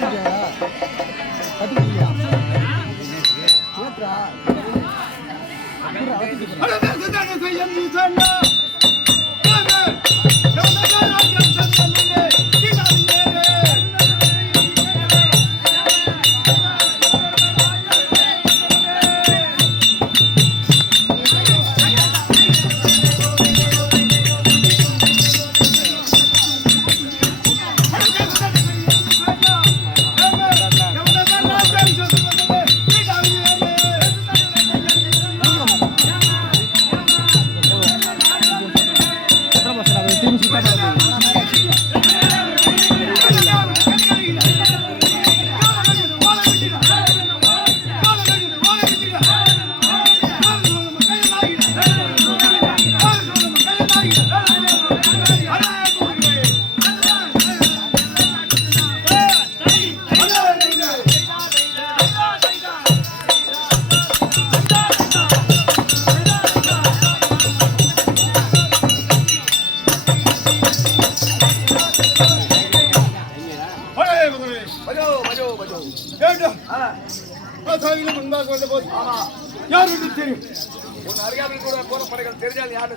யாருக்கு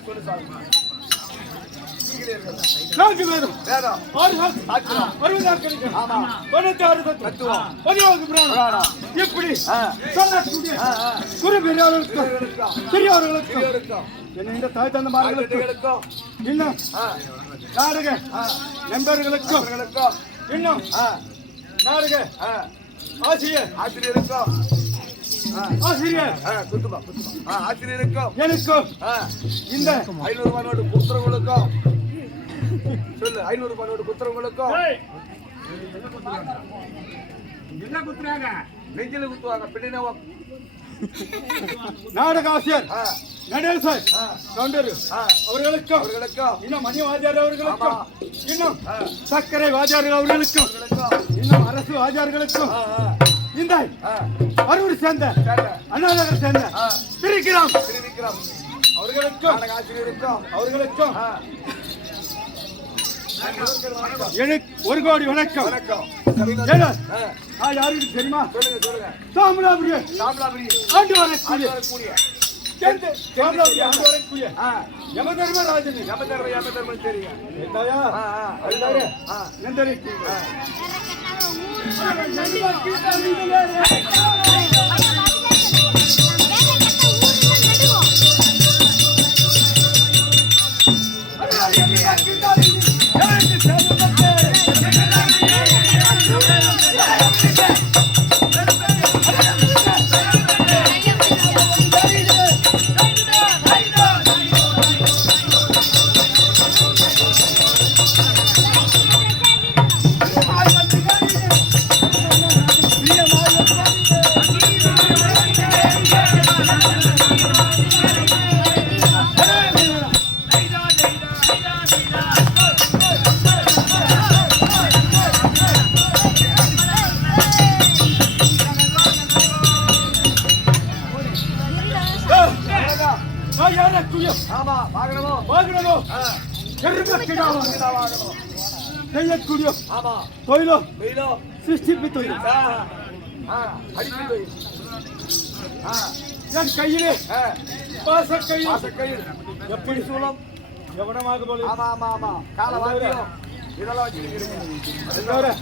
சொல்லு நான்கு பேரும். ஆறு கிடைக்கும் ஆமா. பதினெட்டாறு தத்துவம் தத்துவம். பதினாவது புராணம். இப்படி. சொல்லக்கூடிய. குரு பெரியவர்களுக்கும். பெரியவர்களுக்கும் இந்த தாய் தந்த மார்களுக்கும் இருக்கும் இன்னும் நாடக நண்பர்களுக்கும் இன்னும் நாடக ஆசிரியர். ஆசிரியருக்கும். ஆசிரியர் குத்துமா குத்துமா ஆ, ஆசிரியருக்கும் எனக்கும் இந்த ஐநூறு ரூபாய் நோட்டு குத்துறவங்களுக்கும். சொல்லு ஐநூறு ரூபாய் நோட்டு குத்துறவங்களுக்கும் என்ன குத்துறாங்க? நெஞ்சில குத்துவாங்க பின்ன நாடக ஆசிரியர் தொண்டர் ஆ, அவர்களுக்கும் அவர்களுக்கும். இன்னும் மணி வாத்தியார் அவர்களுக்கும். இன்னும். சர்க்கரை வாத்தியார் அவர்களுக்கும் அவர்களுக்கும். இன்னும் அரசு ஆ, இந்த ஆ, அரூர் சேர்ந்த சரி. அண்ணாநகர் சேர்ந்த. திருக்கிறோம் அவர்களுக்கும். அவர்களுக்கும். எனக்கு ஒரு கோடி வணக்கம். யாருக்கு தெரியுமா? சொல்லுங்க சொல்லுங்க. சாமலாபுரிய சாமலாபுரி ஆண்டு வரக்கூடிய வரக்கூடிய சேர்ந்து சாமலாபுரிய ஆண்டு வரக்கூடிய ஆ. யம தர்மராஜன் யம தர்ம யம தர்மம் தெரியும் என்னையா? ஆ, அடிக்கடி வெயில். ஆ, என் கையிலே பாச கையில் வாசக்கையில் எப்படி சூழம் கவனமாக போல ஆமா ஆமா ஆமா கால வாத்தியம் இதெல்லாம் வச்சுக்கிறீங்க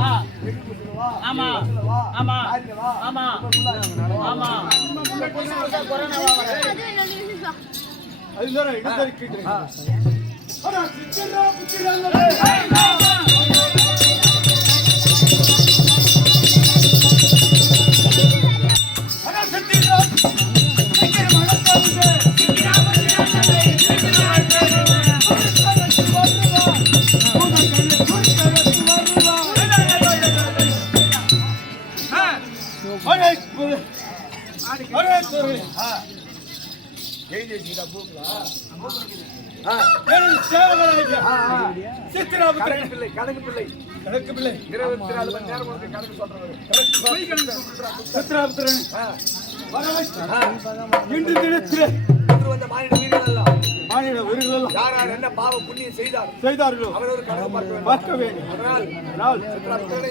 ஆமா ஆமா ஆமா. ஆமா. ஆமா. அதுதானே கேக்குறேன். அடா, சித்திரா, புத்திரா, கணக்கு பிள்ளை கணக்கு பிள்ளை கணக்கு பிள்ளை இருபத்தி நாலு மணி நேரம் உனக்கு கணக்கு இன்று தினத்திலே இன்று வந்த மாநில வீரர்கள் எல்லாம் மாநில யார் யார் என்ன பாவ புண்ணியம் செய்தார்? செய்தார்களோ? அவர் ஒரு கணக்கு பார்க்க வேண்டும். அதனால் அதனால் சித்ராபுத்திரனை.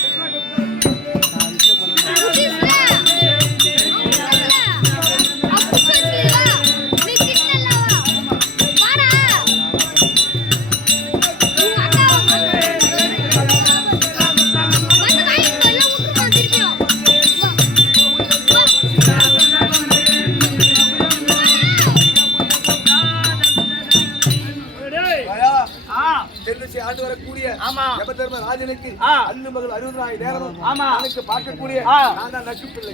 யமதர்ம ராஜனுக்கு. அன்று மகள் அறுபதாயிரம் நேரமும் ஆமா. கணக்கு பார்க்கக்கூடிய. நான் தான் நக்கு பிள்ளை.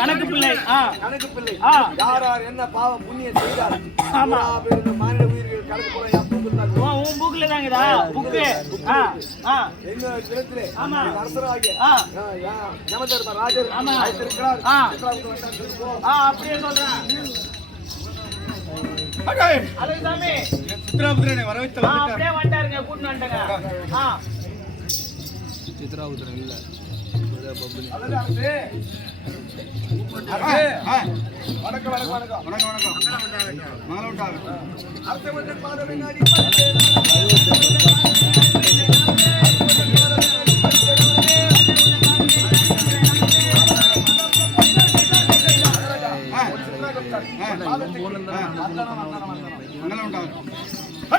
கணக்கு பிள்ளை. கணக்கு பிள்ளை. யார் யார் என்ன பாவம் புண்ணியம் செய்தார் ஆமா. மாநில உயிர்கள் கணக்கு போல என் பூக்குள் தான் உன் புக்ல தாங்கடா. புக்கு எங்க தினத்திலே ஆமா. அரசராகிய யமதர்ம ராஜர் ஆமா. ஆ. அப்படியே சொல்றேன். அடே, அலே சாமி சித்திராபுத்திரனை வரவைத்து ஆ வந்துட்டார். அப்படியே வந்துட்டாருங்க கூட்டிட்டு வந்துட்டாங்க. ஆ. அரசே. ஆ. வணக்கம் வணக்கம் வணக்கம். வணக்கம் வணக்கம். மகள விட்டாரு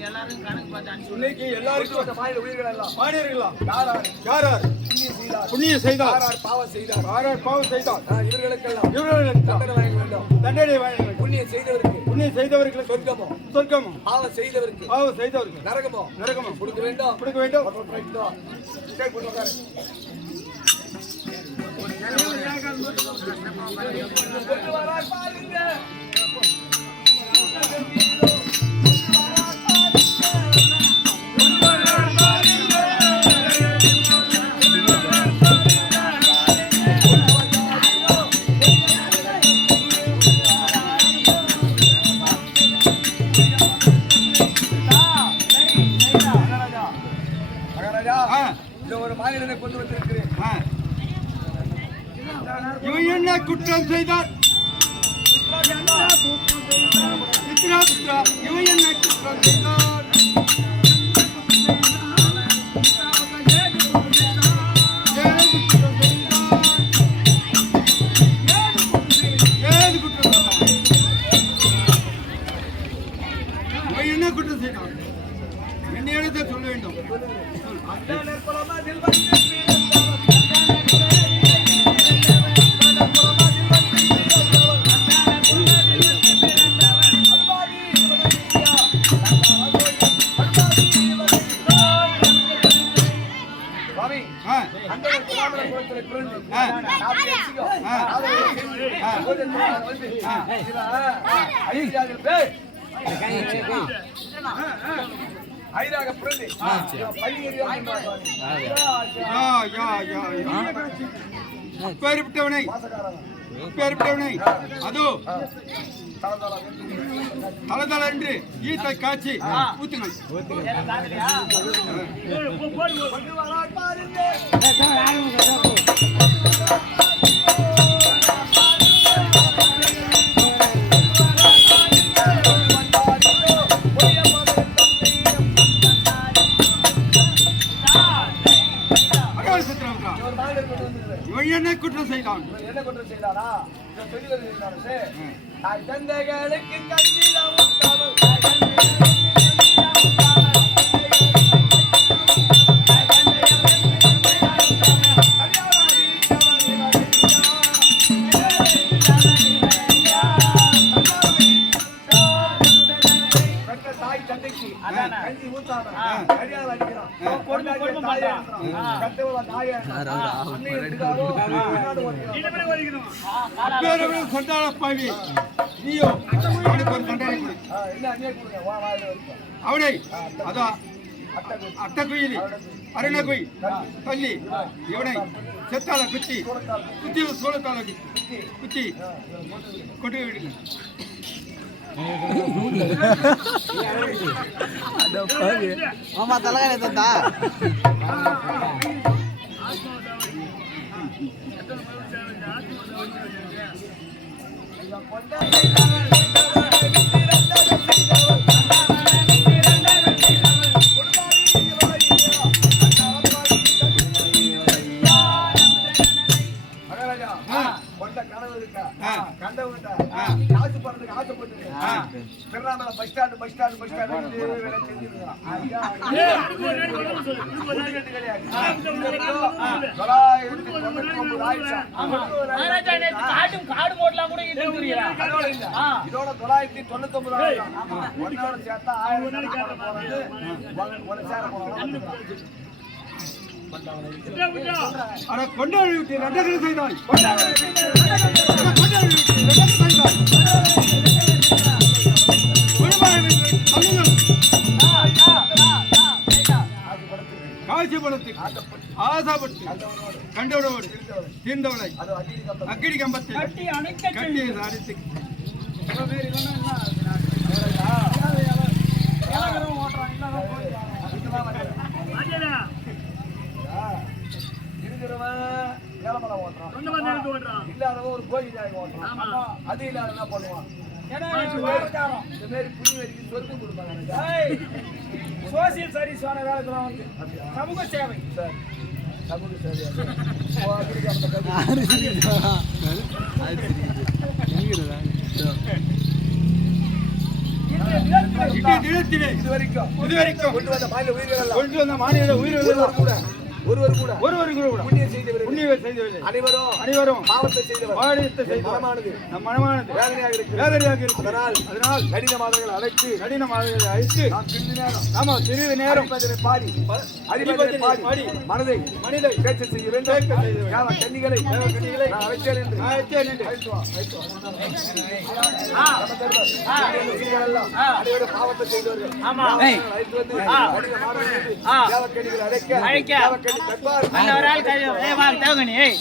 இன்னைக்கு எல்லாருக்கும் மாநில உயிர்கள் எல்லாம். மாநிலங்களா யார் யார் யார் யார் புண்ணியம் செய்தார். புண்ணியம் செய்தார். யார் யார் பாவம் செய்தார்? யார் யார் பாவம் செய்தார்? இவர்களுக்கெல்லாம் இவர்களுக்கு தண்டனை வழங்க வேண்டும். தண்டனை வழங்க வேண்டும். புண்ணியம் செய்தவருக்கு புண்ணியம் செய்தவர்களுக்கு. சொர்க்கமோ? சொர்க்கமும் பாவம் செய்தவருக்கு பாவம் செய்தவர்கள் நரகமோ? நரகமும் கொடுக்க வேண்டும் கொடுக்க வேண்டும் போட்டு வரார் இவன் என்ன குற்றம் செய்தார் சித்ரா புத்ரா இவன் என்ன குற்றம் செய்தார் மாசக்காரன். அப்பேற்பட்டவனை அதோ தலதல என்று ஈத்தை காய்ச்சி ஊத்துங்கள் கொண்டு இவன் என்ன குற்றம் செய்தான். என்ன குற்றம் செய்தானா? நான் தந்தைகளுக்கு கஞ்சிதான் இது வரைக்கும். அவனை? அதான் அட்டை கொடு. அட்ட குயிலி அரண குய் தள்ளி. இவனை செத்தால குத்தி. குத்தி. சோளத்தால குத்தி. கொண்டு விடுங்க மாமா தலகாணி தந்தா Maharaja, Tiruvannamalai bus stand bus stand bus stand வேலை கிடையாது. தொள்ளாயிரத்தி தொண்ணூத்தி ஒன்பது ஆயிடுச்சா? காடு கூட. இதோட தொள்ளாயிரத்தி தொண்ணூத்தி ஒன்பது. ஒன்னோட சேர்த்தா சேர. அட கொண்டாடி விட்டு ரெண்டரை செய்தாய் கொண்டாடி விட்டு ரெண்டரை செய்தாய் ஆசாப்பட்டு கண்டவனோடு தீர்ந்தவளை. அக்கிடி கம்பத்தில் கட்டி சாதித்து. இருக்கிறவன் ஏலமரம் ஓட்டுறான். இல்லாதவன் ஒரு கோயில் ஜாயகம் ஓட்டுறான். அது இல்லாத என்ன பண்ணுவான்? இந்த மாதிரி வரைக்கும் சொத்து கொடுப்பாங்க. சோசியல் சர்வீஸ் ஆன காலத்துல வந்து. சமூக சேவை. சார், சமூக சேவை. இன்றைய தினத்திலே இது வரைக்கும். கொண்டு வந்த மாநில உயிர்கள் கொண்டு வந்த மாநில உயிரிழந்தவர் கூட. ஒருவர் கூட ஒருவர் கூட புண்ணியம் செய்தவர்கள். புண்ணியவர் செய்தவில்லை அனைவரும் அனைவரும் பாவத்தை செய்தவர். வாடியத்தை செய்து மனமானது நம் மனமானது வேதனையாக இருக்கிறது. வேதனையாக இருக்கிறது. அதனால் அதனால் கடின மாதங்கள் அழைத்து கடின மாதங்களை அழித்து நாம் சிறிது நேரம் நாம சிறிது நேரம் பாடி அடிபதனை பாடி மனதை மனிதை கேட்க செய்ய வேண்டும். யாவ கன்னிகளை கன்னிகளை நான் அழைத்தேன் என்று. அனைவரும் பாவத்தை செய்தவர்கள். அழைத்து வந்து. யாவ அழைக்க. ஒரு ஆள் கழிவு ஏய் வா தேவகணி ஏய்